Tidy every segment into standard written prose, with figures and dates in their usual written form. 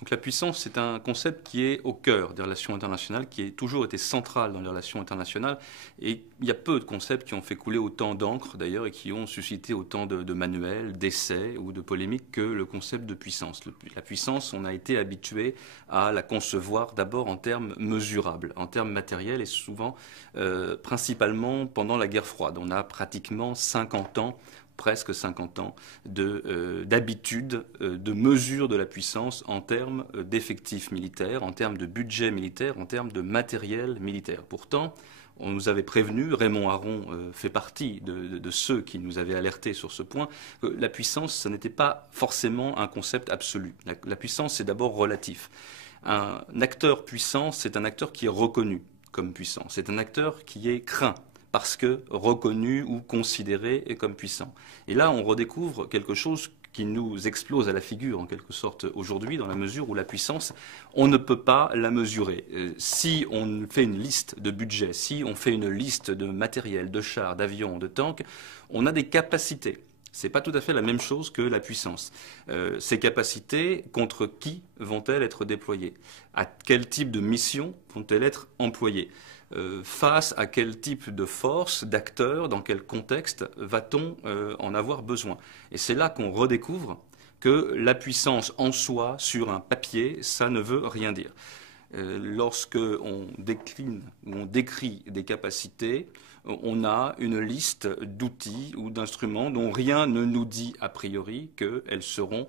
Donc la puissance, c'est un concept qui est au cœur des relations internationales, qui a toujours été central dans les relations internationales. Et il y a peu de concepts qui ont fait couler autant d'encre, d'ailleurs, et qui ont suscité autant de manuels, d'essais ou de polémiques que le concept de puissance. La puissance, on a été habitué à la concevoir d'abord en termes mesurables, en termes matériels, et souvent, principalement pendant la guerre froide. On a pratiquement 50 ans presque 50 ans d'habitude, de mesure de la puissance en termes d'effectifs militaires, en termes de budget militaire, en termes de matériel militaire. Pourtant, on nous avait prévenu, Raymond Aron fait partie de ceux qui nous avaient alertés sur ce point, que la puissance, ce n'était pas forcément un concept absolu. La puissance, c'est d'abord relatif. Un acteur puissant, c'est un acteur qui est reconnu comme puissant. C'est un acteur qui est craint parce que reconnu ou considéré comme puissant. Et là, on redécouvre quelque chose qui nous explose à la figure, en quelque sorte, aujourd'hui, dans la mesure où la puissance, on ne peut pas la mesurer. Si on fait une liste de budget, si on fait une liste de matériel, de chars, d'avions, de tanks, on a des capacités. Ce n'est pas tout à fait la même chose que la puissance. Ces capacités, contre qui vont-elles être déployées? À quel type de mission vont-elles être employées? Face à quel type de force, d'acteurs, dans quel contexte va-t-on en avoir besoin? Et c'est là qu'on redécouvre que la puissance en soi, sur un papier, ça ne veut rien dire. Lorsque on décline ou on décrit des capacités, on a une liste d'outils ou d'instruments dont rien ne nous dit a priori qu'ils seront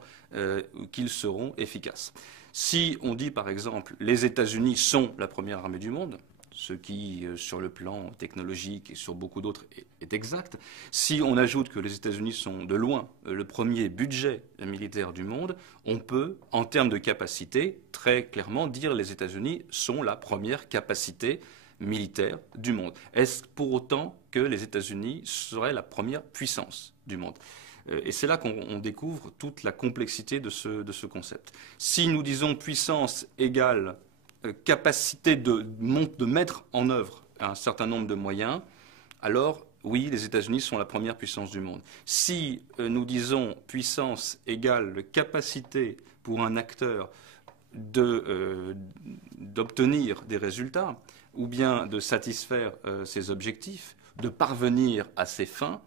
efficaces. Si on dit par exemple les États-Unis sont la première armée du monde, ce qui, sur le plan technologique et sur beaucoup d'autres, est exact. Si on ajoute que les États-Unis sont de loin le premier budget militaire du monde, on peut, en termes de capacité, très clairement dire que les États-Unis sont la première capacité militaire du monde. Est-ce pour autant que les États-Unis seraient la première puissance du monde? Et c'est là qu'on découvre toute la complexité de ce concept. Si nous disons puissance égale capacité de mettre en œuvre un certain nombre de moyens, alors oui, les États-Unis sont la première puissance du monde. Si nous disons puissance égale capacité pour un acteur d'obtenir des résultats, ou bien de satisfaire ses objectifs, de parvenir à ses fins,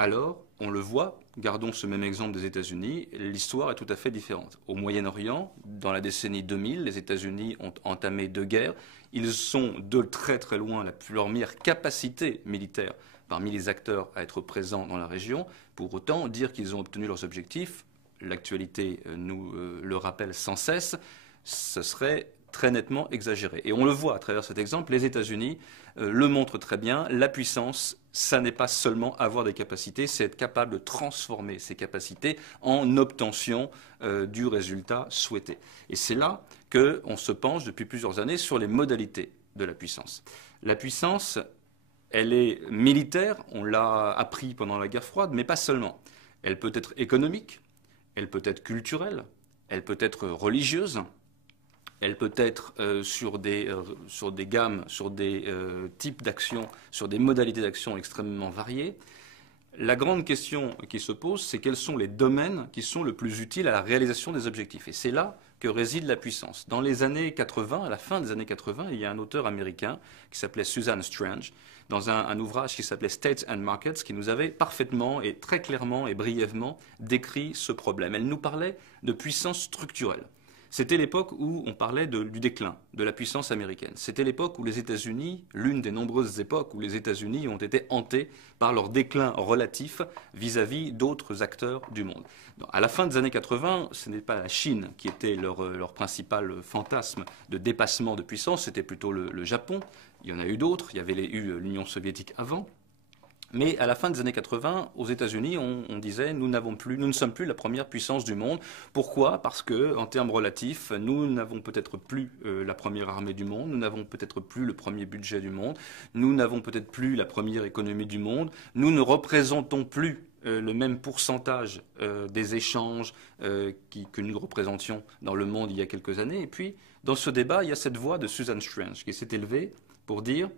alors, on le voit, gardons ce même exemple des États-Unis, l'histoire est tout à fait différente. Au Moyen-Orient, dans la décennie 2000, les États-Unis ont entamé 2 guerres. Ils sont de très très loin la première capacité militaire parmi les acteurs à être présents dans la région. Pour autant, dire qu'ils ont obtenu leurs objectifs, l'actualité nous le rappelle sans cesse, ce serait très nettement exagéré. Et on le voit à travers cet exemple, les États-Unis le montrent très bien, la puissance, ça n'est pas seulement avoir des capacités, c'est être capable de transformer ces capacités en obtention du résultat souhaité. Et c'est là qu'on se penche depuis plusieurs années sur les modalités de la puissance. La puissance, elle est militaire, on l'a appris pendant la guerre froide, mais pas seulement. Elle peut être économique, elle peut être culturelle, elle peut être religieuse, elle peut être sur des gammes, sur des types d'actions, sur des modalités d'action extrêmement variées. La grande question qui se pose, c'est quels sont les domaines qui sont le plus utiles à la réalisation des objectifs. Et c'est là que réside la puissance. Dans les années 80, à la fin des années 80, il y a un auteur américain qui s'appelait Susan Strange, dans un ouvrage qui s'appelait States and Markets, qui nous avait parfaitement et très clairement et brièvement décrit ce problème. Elle nous parlait de puissance structurelle. C'était l'époque où on parlait du déclin de la puissance américaine. C'était l'époque où les États-Unis, l'une des nombreuses époques où les États-Unis ont été hantés par leur déclin relatif vis-à-vis d'autres acteurs du monde. À la fin des années 80, ce n'est pas la Chine qui était leur principal fantasme de dépassement de puissance, c'était plutôt le Japon. Il y en a eu d'autres, il y avait eu l'Union soviétique avant. Mais à la fin des années 80, aux États-Unis, on disait nous ne sommes plus la première puissance du monde. Pourquoi? Parce que, en termes relatifs, nous n'avons peut-être plus la première armée du monde, nous n'avons peut-être plus le premier budget du monde, nous n'avons peut-être plus la première économie du monde, nous ne représentons plus le même pourcentage des échanges que nous représentions dans le monde il y a quelques années. Et puis, dans ce débat, il y a cette voix de Susan Strange qui s'est élevée pour dire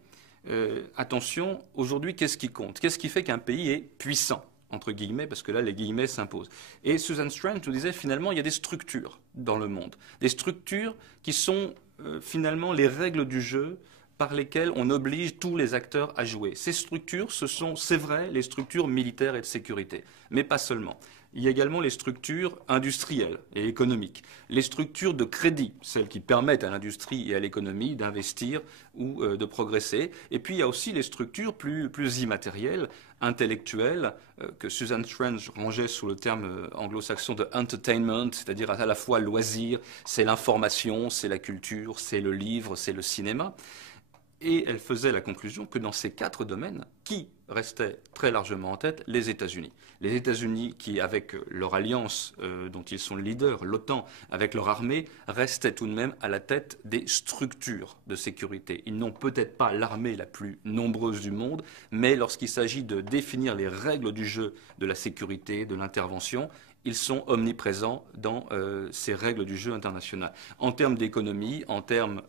attention, aujourd'hui, qu'est-ce qui compte? Qu'est-ce qui fait qu'un pays est puissant? entre guillemets, parce que là, les guillemets s'imposent. Et Susan Strange nous disait, finalement, il y a des structures dans le monde. Des structures qui sont finalement les règles du jeu par lesquelles on oblige tous les acteurs à jouer. Ces structures, ce sont, c'est vrai, les structures militaires et de sécurité, mais pas seulement. Il y a également les structures industrielles et économiques, les structures de crédit, celles qui permettent à l'industrie et à l'économie d'investir ou de progresser. Et puis il y a aussi les structures plus immatérielles, intellectuelles, que Susan Strange rangeait sous le terme anglo-saxon de entertainment, c'est-à-dire à la fois loisir, c'est l'information, c'est la culture, c'est le livre, c'est le cinéma. Et elle faisait la conclusion que dans ces 4 domaines, qui restait très largement en tête? Les États-Unis. Les États-Unis qui, avec leur alliance dont ils sont le leader, l'OTAN, avec leur armée, restaient tout de même à la tête des structures de sécurité. Ils n'ont peut-être pas l'armée la plus nombreuse du monde, mais lorsqu'il s'agit de définir les règles du jeu de la sécurité, de l'intervention, ils sont omniprésents dans ces règles du jeu international. En termes d'économie, en termes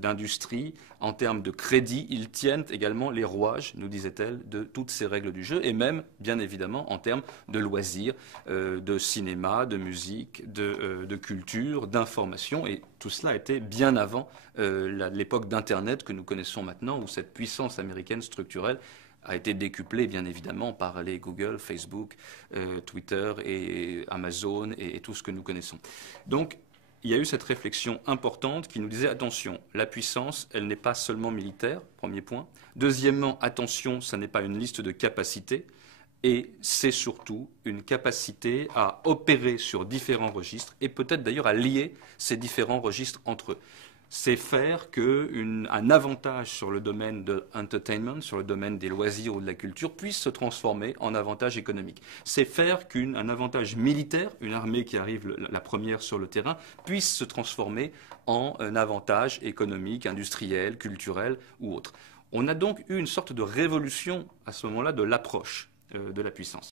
d'industrie, en termes de crédit, ils tiennent également les rouages, nous disait-elle, de toutes ces règles du jeu, et même, bien évidemment, en termes de loisirs, de cinéma, de musique, de culture, d'information, et tout cela était bien avant l'époque d'Internet que nous connaissons maintenant, où cette puissance américaine structurelle a été décuplé bien évidemment par les Google, Facebook, Twitter et Amazon et tout ce que nous connaissons. Donc il y a eu cette réflexion importante qui nous disait attention, la puissance, elle n'est pas seulement militaire, premier point. Deuxièmement, attention, ça n'est pas une liste de capacités. Et c'est surtout une capacité à opérer sur différents registres et peut-être d'ailleurs à lier ces différents registres entre eux. C'est faire qu'un avantage sur le domaine de entertainment, sur le domaine des loisirs ou de la culture, puisse se transformer en avantage économique. C'est faire qu'un avantage militaire, une armée qui arrive la première sur le terrain, puisse se transformer en un avantage économique, industriel, culturel ou autre. On a donc eu une sorte de révolution à ce moment-là de l'approche de la puissance.